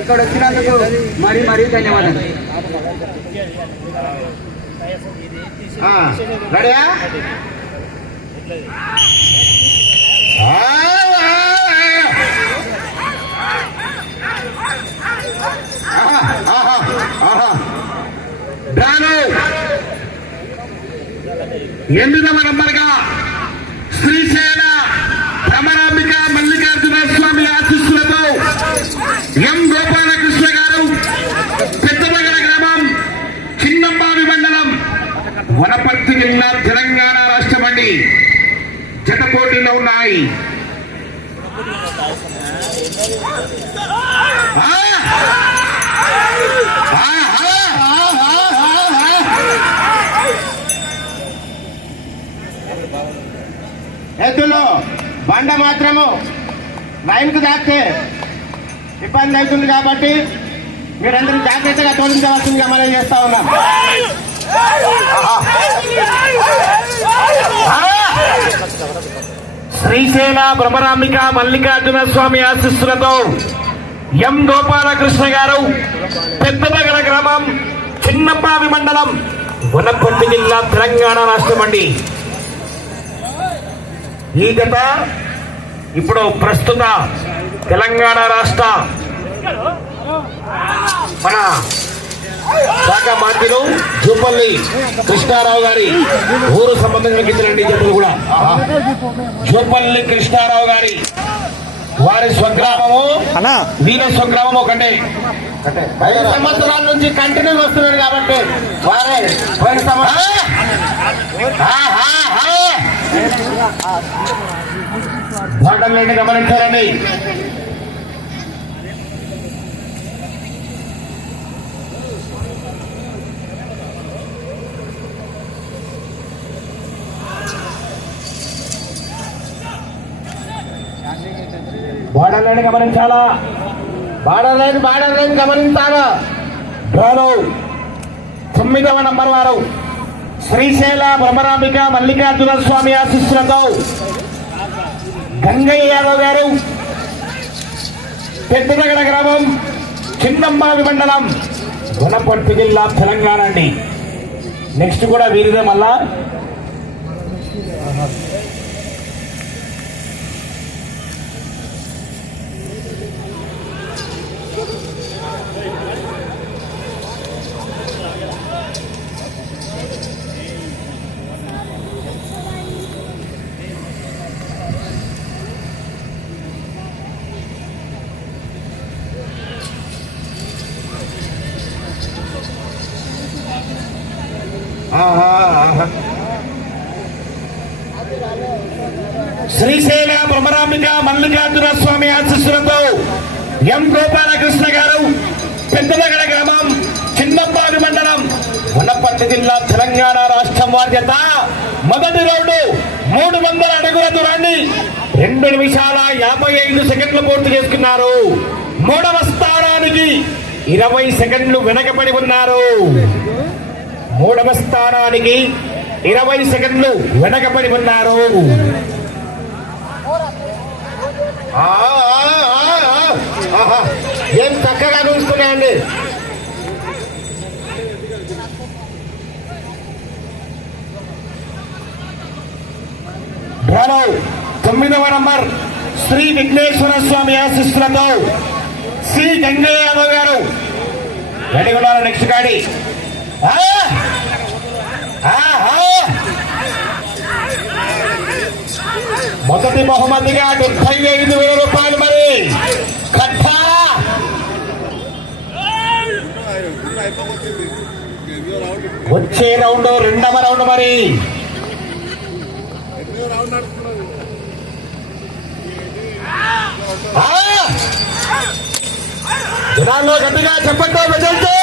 ఇక్కడ వచ్చినందుకు మరీ మరీ ధన్యవాదాలు. రెడీయా? డ్రాను 8వ నంబర్గా శ్రీశైల భ్రమరాంబిక మల్లికార్జున స్వామి ఆశీస్సులతో ఎం గోపాలకృష్ణ గారు, పెద్దనగర గ్రామం, చిన్నంబావి మండలం, వనపర్తి జిల్లా, తెలంగాణ రాష్ట్రం అండి. జత పోటీలో ఉన్నాయి. ఎద్దులో బండ మాత్రము లైన్కు దాటితే ఇబ్బంది అవుతుంది కాబట్టి మీరందరూ జాగ్రత్తగా తోలించవలసిందిగా మనం చేస్తా ఉన్నాం. శ్రీశైల భ్రమరాంబిక మల్లికార్జున స్వామి ఆశీస్సులతో ఎం గోపాలకృష్ణ గారు, పెద్దనగర గ్రామం, చిన్నబావి మండలం, వనపర్తి జిల్లా, తెలంగాణ రాష్ట్రం అండి. ఈ జత ఇప్పుడు ప్రస్తుత తెలంగాణ రాష్ట్ర మన శాఖ మంత్రులు జూపల్లి కృష్ణారావు గారి ఊరు సంబంధించిన గిద్దలండి జతలు కూడా. జూపల్లి కృష్ణారావు గారి వారి స్వగ్రామము, వీర స్వగ్రామం ఒకటే. 5 సంవత్సరాల నుంచి కంటిన్యూ వస్తున్నారు కాబట్టి వారే భాగంలోని గమనించారండి. బాడర్లైన్ గమనించాలా, బాడర్లైన్ గమనించాలా. డ్రాలో 9వ నంబర్ వారు శ్రీశైల భ్రమరాంబిక మల్లికార్జున స్వామి ఆశీస్సులతో గంగయ్య యాదవ్ గారు, పెద్దనగర గ్రామం, చిన్నంబావి మండలం, వనపర్తి జిల్లా, తెలంగాణ అండి. నెక్స్ట్ కూడా వీరిదే మళ్ళా. శ్రీశైల భ్రమరాంబిక మల్లికార్జున స్వామి ఆశీస్సులతో ఎం గోపాలకృష్ణ గారు, పెద్దనగర గ్రామం, చిన్నంబావి మండలం, వనపర్తి జిల్లా, తెలంగాణ రాష్ట్రం వారి చేత మొదటి రౌండ్ 300 అడుగుల దూరాన్ని 2 నిమిషాల 55 సెకండ్లు పూర్తి చేసుకున్నారు. 3వ స్థానానికి 20 సెకండ్లు వెనకబడి ఉన్నారు. 3వ స్థానానికి 20 సెకండ్లు వెనకబడి ఉన్నారు. ఏం చక్కగా చూస్తున్నాయండి. డ్రాలో 9వ నంబర్ శ్రీ విఘ్నేశ్వర స్వామి ఆశీస్సులతో సి గంగయ్య యాదవ్ గారు రెడీ ఉన్నారు. నెక్స్ట్ గాడి మొదటి బహుమతిగా 75,000 రూపాయలు. మరి కట్టా వచ్చే రౌండ్ 2వ రౌండ్. మరి జనాల్లో గట్టిగా చెప్పండి, బెజల్తో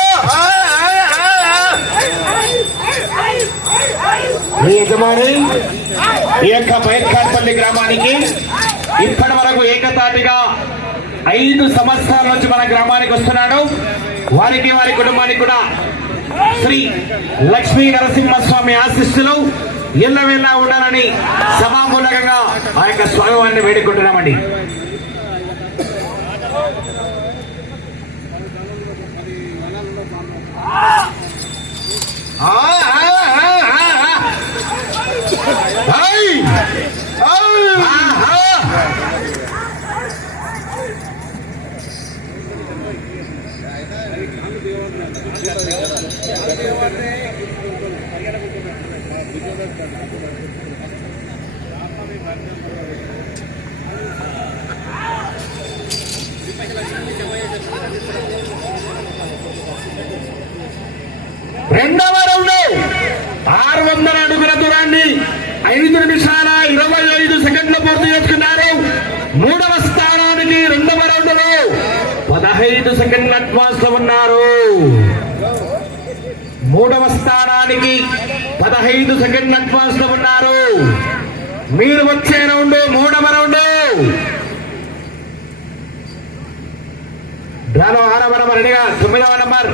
ఈ యజమాని ఈ యొక్క బైర్ఖాన్పల్లి గ్రామానికి ఇప్పటి వరకు ఏకతాటిగా 5 సంవత్సరాల నుంచి మన గ్రామానికి వస్తున్నాడు. వారికి వారి కుటుంబానికి కూడా శ్రీ లక్ష్మీ నరసింహస్వామి ఆశీస్సులు ఎల్లవేళలా ఉండాలని సభామూలకంగా ఆ యొక్క స్వామివారిని వేడుకుంటున్నామండి. రెండవ రౌండ్ 600 అడుగుల దూరాన్ని 5 నిమిషాల 25 సెకండ్లు పూర్తి చేసుకున్నారు. మూడవ స్థానానికి రెండవ రౌండ్ లో 15 సెకండ్ల అడ్వాన్స్ లో ఉన్నారు. మూడవ స్థానానికి 15 సెకండ్ల అడ్వాన్స్ లో ఉన్నారు. మీరు వచ్చే రౌండ్ మూడవ రౌండ్. డ్రాలో 6వ నంబర్ రెడీగా, 9వ నంబర్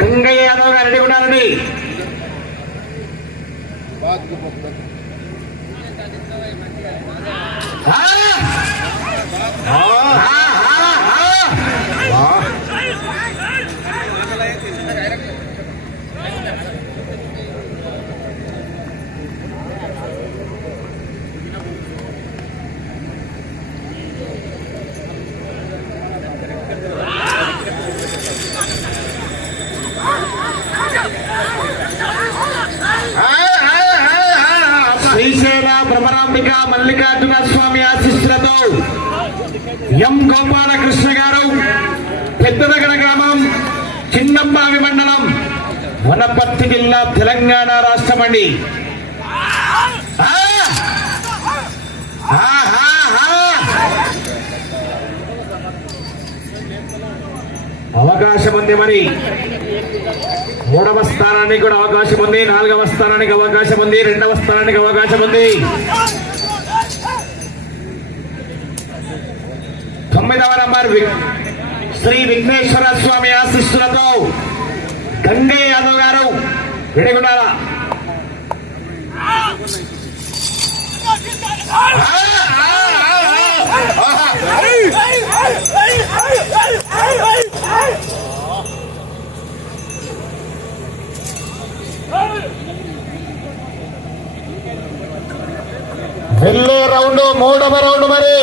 గంగయ్య యాదవ్ గారు రెడీ ఉన్నారండి. శ్రీశైల భ్రమరాంబిక మల్లికార్జున స్వామి ఆశీస్సులతో ఎం గోపాలకృష్ణ గారు, పెద్దనగర గ్రామం, చిన్నంబావి మండలం, వనపర్తి జిల్లా, తెలంగాణ రాష్ట్రం అండి. అవకాశం ఉంది మరి. మూడవ స్థానానికి కూడా అవకాశం ఉంది, 4వ స్థానానికి అవకాశం ఉంది, 2వ స్థానానికి అవకాశం ఉంది. 9వ నంబర్ శ్రీ విఘ్నేశ్వర స్వామి ఆశీస్సులతో గంగయ్య యాదవ్ గారు విడగుండాల. వెళ్ళే రౌండ్ మూడవ రౌండ్ మరి.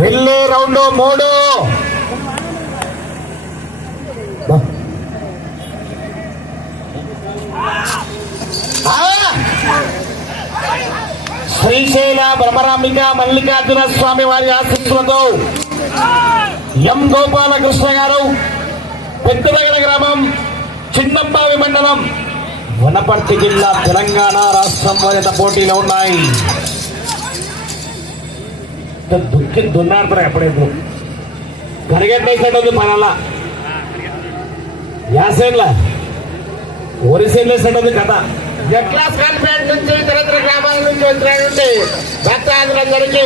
వెళ్ళే రౌండ్ 3. శ్రీశైల భ్రమరాంబిక మల్లికార్జున స్వామి వారి ఆశీస్సులతో ఎం గోపాలకృష్ణ గారు, పెద్దనగర గ్రామం, చిన్నంబావి మండలం, వనపర్తి జిల్లా, తెలంగాణ రాష్ట్రం వారి పోటీలో ఉన్నాయి. దుఃఖి దున్నాడుతున్నా ఎప్పుడైతే కరిగట్టేసేటది పనాల యాసేన్ల ఒరిసేన్లేసేటది కథ. జట్లాస్ కాన్ఫరెన్స్ నుంచి ఇతర గ్రామాల నుంచి వచ్చినటువంటి భక్తాదులందరికీ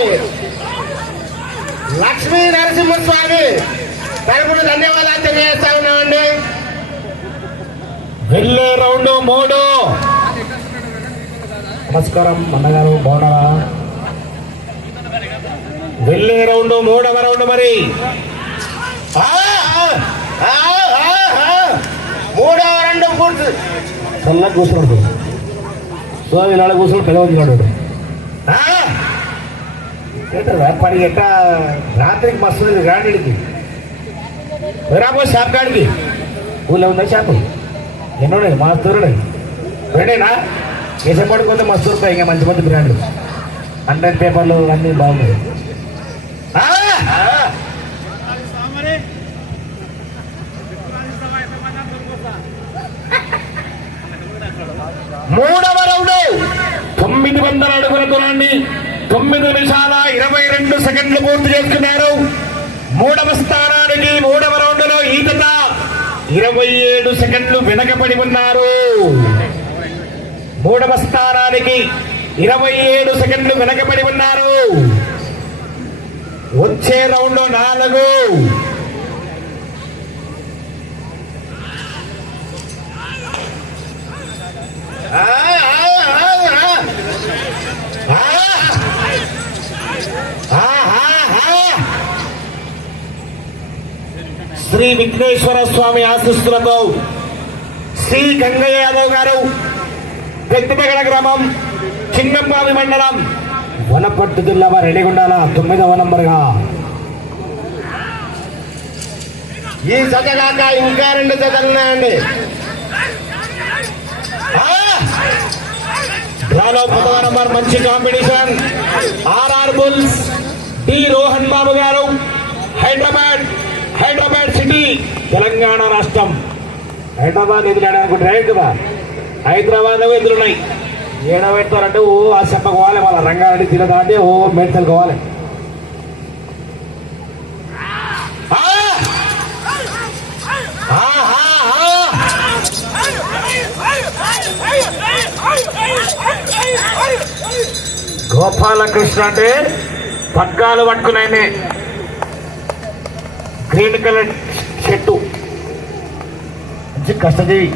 లక్ష్మీ నరసింహస్వామి తరపున ధన్యవాదాలు తెలియజేస్తా ఉన్నామండి. వెళ్ళే రౌండ్ 3. నమస్కారం అన్నగారు, బాగున్నారా? వెళ్ళే రౌండ్ 3వ రౌండ్ మరి. 3వ రౌండ్ పూర్తి. చల్లగా కూర్చున్నాడు స్వామి, నాడ కూర్చుని పిలవచ్చున్నాడు. పని ఎట్ట రాత్రికి మస్తు గాడికి రాబో షాప్ కాడికి. ఊళ్ళో ఉందా షాపు? ఎన్నోడే మస్తు రెండేనా? కేసపాడు కొంత మస్తు దొరుకుతాయి. ఇంకా మంచి మంచి బ్రాండ్లు, 100 పేపర్లు అన్నీ బాగున్నాయి. మూడవ రౌండ్ 900 అడుగుల దూరాన్ని 9 నిమిషాల 22 సెకండ్లు పూర్తి చేసుకున్నారు. మూడవ స్థానానికి మూడవ రౌండ్ లో ఈత 27 సెకండ్లు వెనకబడి ఉన్నారు. మూడవ స్థానానికి 27 సెకండ్లు వెనకబడి ఉన్నారు. వచ్చే రౌండ్ 4. శ్రీ విఘ్నేశ్వర స్వామి ఆశీస్సులతో శ్రీ గంగయ్య యాదవ్ గారు పెద్దగడ గ్రామం చిన్నంబావి మండలం వనపట్టు జిల్లా రెడ్డిగుండాల 9వ నంబర్గా ఈ జత కాక ఇంకా 2 జతలు ఉన్నాయండి. డ్రాలో 10వ నంబర్ మంచి competition. RR bulls T Rohan Babu గారు హైదరాబాద్ సిటీ తెలంగాణ రాష్ట్రం. హైదరాబాద్ ఎదురుడానికి రైట్ కదా, హైదరాబాద్ ఎదురున్నాయి. ఏడవ పెడతారంటే ఓ ఆ చెప్పకోవాలి, వాళ్ళ రంగారెడ్డి తినదా అంటే ఓ మేడ్చల్ కోవాలి. గోపాలకృష్ణ అంటే పగ్గాలు పట్టుకున్నాయనే, గ్రీన్ కలర్ షర్టు, మంచి కష్టజీవి.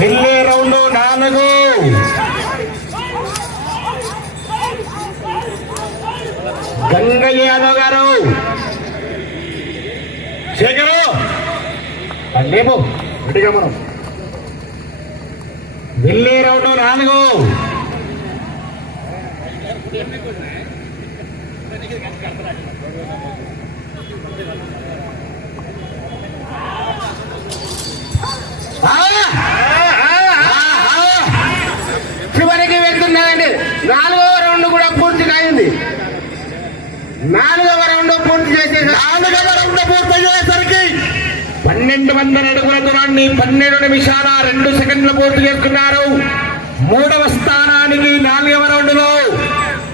వెళ్ళే రౌండ్ 4. గంగయ్య యాదవ్ గారు శేఖరు లేవు విడిగా మనం. వెళ్ళే రౌండ్ 4. చివరికి వెళ్తున్నాయండి. 4వ రౌండ్ కూడా పూర్తి అయింది. 4వ రౌండ్ పూర్తి చేసేసి 4వ రౌండ్ పూర్తయ్యేసరికి 1200 అడుగుల దూరాన్ని 12 నిమిషాల 2 సెకండ్లు పూర్తి చేసుకున్నారు. 3వ స్థానానికి 4వ రౌండ్ లో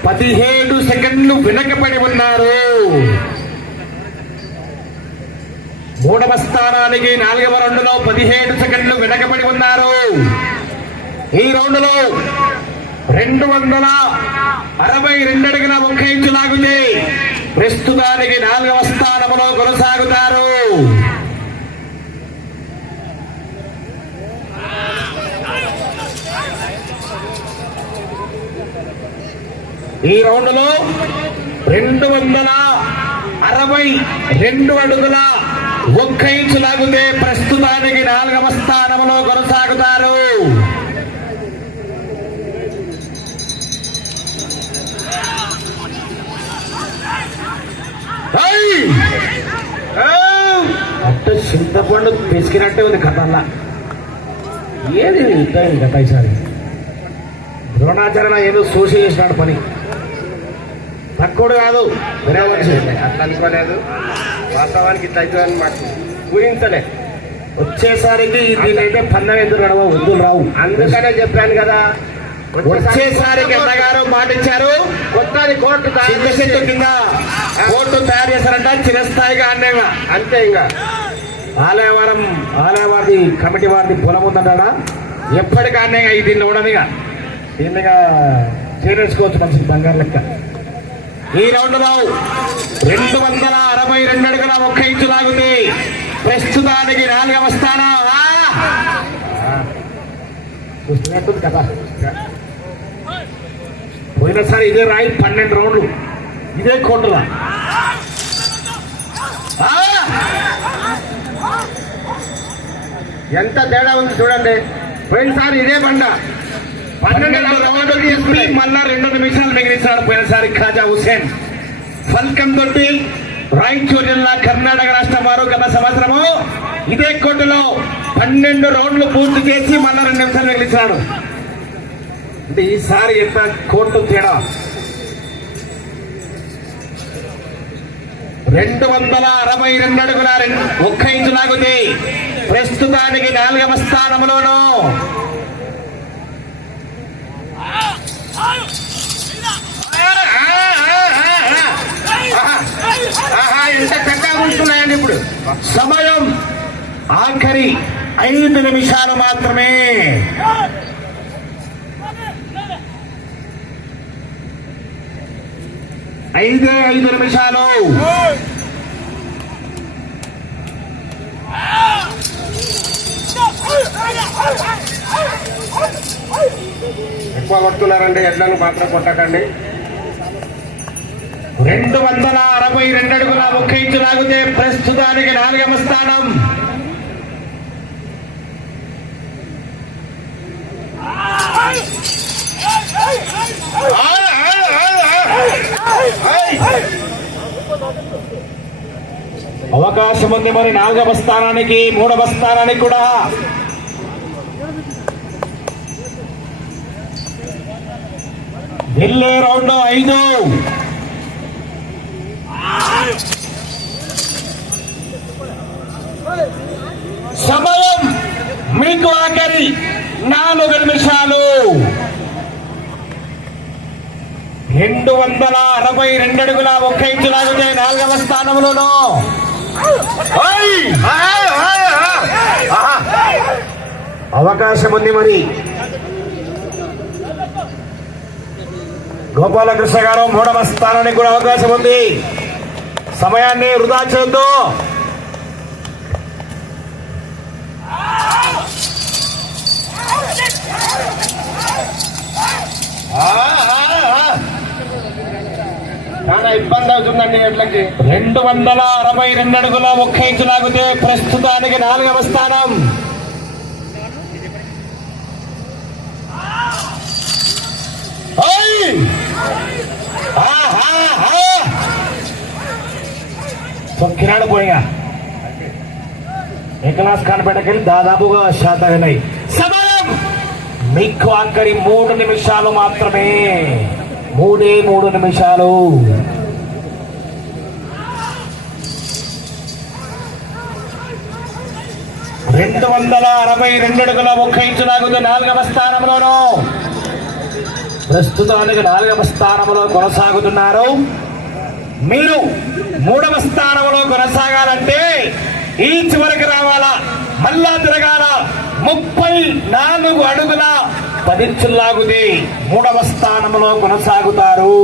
17 సెకండ్లు వెనకబడి ఉన్నారు. 3వ స్థానానికి 4వ రౌండ్ లో 17 సెకండ్లు వెనకబడి ఉన్నారు. ఈ రౌండ్ లో 262 అడుగుల 1 ఇంచు లాగితే ప్రస్తుతానికి 4వ స్థానంలో కొనసాగుతారు. ఈ రౌండ్ లో 262 అడుగుల 1 ఇంచు లాగితే ప్రస్తుతానికి 4వ స్థానంలో కొనసాగుతారు. అట్ట చింతపండు పిసికినట్టే ఉంది కథల్లా. ఏది కథ ఈసారి ద్రోణాచరణ ఏదో సోషి చేసినాడు పని, తక్కువ కాదు. అట్లా అనుకోలేదు. వాస్తవానికి ఇట్లా అవుతుందని మాకు ఊహించలే. వచ్చేసరికి దీనైతే పందెం ఎదురు నడవ వద్దులు రావు. అందుకనే చెప్పాను కదా, వచ్చేసరికి అన్నగారు మాట ఇచ్చారు. కొత్తది కోర్టు చెట్టు కింద కోర్టు తయారు చేశారంట, చిరస్థాయిగా అన్నేగా. అంతే. ఇంకా ఆలయవారి కమిటీ వారిది పొలం ఉందంటాడా, ఎప్పటికీ అన్నేగా. దీన్ని ఉండదుగా, దీన్నిగా చేరేసుకోవచ్చు మనిషి బంగారు లెక్క. ఈ రౌండ్ లో 262 అడుగుల 1 ఇంచు లాగుతుంది. ప్రస్తుతానికి 4వ స్థానం. చూస్తున్నట్టుంది కదా, పోయినసారి ఇదే రాయి 12 రౌండ్లు ఇదే కోర్టులా. ఎంత తేడా ఉంది చూడండి. పోయినసారి ఇదే బండ 12 రౌండ్లు తీసుకుని మళ్ళా 2 నిమిషాలు మిగిలించాడు పోయినసారి ఖాజా హుసేన్. ఫల్కం తోటి రాయచూరు జిల్లా కర్ణాటక రాష్ట్రం వారు గత సంవత్సరము ఇదే కోర్టులో 12 రౌండ్లు పూర్తి చేసి మళ్ళా 2 నిమిషాలు మిగిలించాడు. అంటే ఈసారి ఎంత కోర్టు తేడా. 262 అడుగుల 1 ఇంచు లాగుతే ప్రస్తుతానికి 4వ స్థానంలోనూ. ఎంత చక్కగా ఉంటున్నాయండి. ఇప్పుడు సమయం ఆఖరి 5 నిమిషాలు మాత్రమే. 5 నిమిషాలు. ఎక్కువ కొడుతున్నారండి, ఎడ్లను మాత్రం కొట్టకండి. 262 అడుగుల 1 ఇంచు లాగితే ప్రస్తుతానికి 4వ స్థానం. అవకాశం ఉంది మరి 4వ స్థానానికి, 3వ స్థానానికి కూడా. వెళ్ళే రౌండ్ 5. సమయం మీకు ఆఖరి 4 నిమిషాలు. 262 అడుగుల 1 ఇంచు లాగితే 4వ స్థానంలోనూ. అవకాశం ఉంది మరి. గోపాలకృష్ణ గారు 3వ స్థానానికి కూడా అవకాశం ఉంది. సమయాన్ని వృధా చేయొద్దు. చాలా ఇబ్బంది అవుతుందండి ఎడ్లకి. 262 అడుగుల 1 ఇంచు లాగితే ప్రస్తుతానికి 4వ స్థానం. తొక్కినాడు పోయిగా. నికలాస్ ఖాన్పేటకెళ్ళి దాదాపుగా శాతమైనాయి. సమయం మీకు ఆఖరి 3 నిమిషాలు మాత్రమే. 3 నిమిషాలు. రెండు 262 అడుగుల 1 ఇంచు లాగితే 4వ స్థానంలోనూ. ప్రస్తుతానికి 4వ స్థానంలో కొనసాగుతున్నారు. మీరు 3వ స్థానంలో కొనసాగాలంటే ఈ చివరికి రావాలా, మళ్ళా తిరగాల. 34 అడుగుల 10 ఇంచులు లాగితే 3వ స్థానంలో కొనసాగుతారు.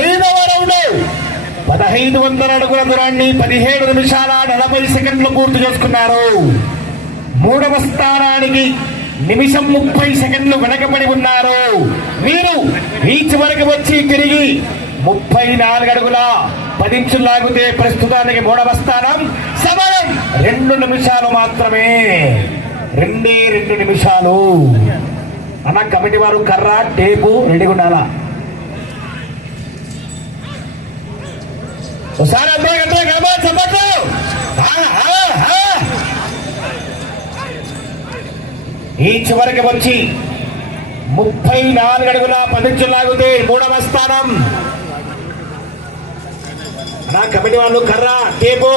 ఐదవ రౌండ్ 1500 అడుగుల దూరాన్ని 17 నిమిషాల 40 సెకండ్లు పూర్తి చేసుకున్నారు. 3వ స్థానానికి నిమిషం 30 సెకండ్లు వెనకబడి ఉన్నారు. వీరు ఈ చివరికి వచ్చి తిరిగి 34 అడుగుల 10 ఇంచులు లాగితే ప్రస్తుతానికి 3వ స్థానం. సమయం 2 నిమిషాలు మాత్రమే. 2 నిమిషాలు. అన్న కమిటీ వారు కర్ర టేపు రెడీగా ఉండాలా. ఒకసారి చెప్పట్టు. ఈ చివరికి వచ్చి 34 అడుగుల 10 ఇంచులు లాగితే 3వ స్థానం. నా కమిటీ వాళ్ళు కర్ర టేపు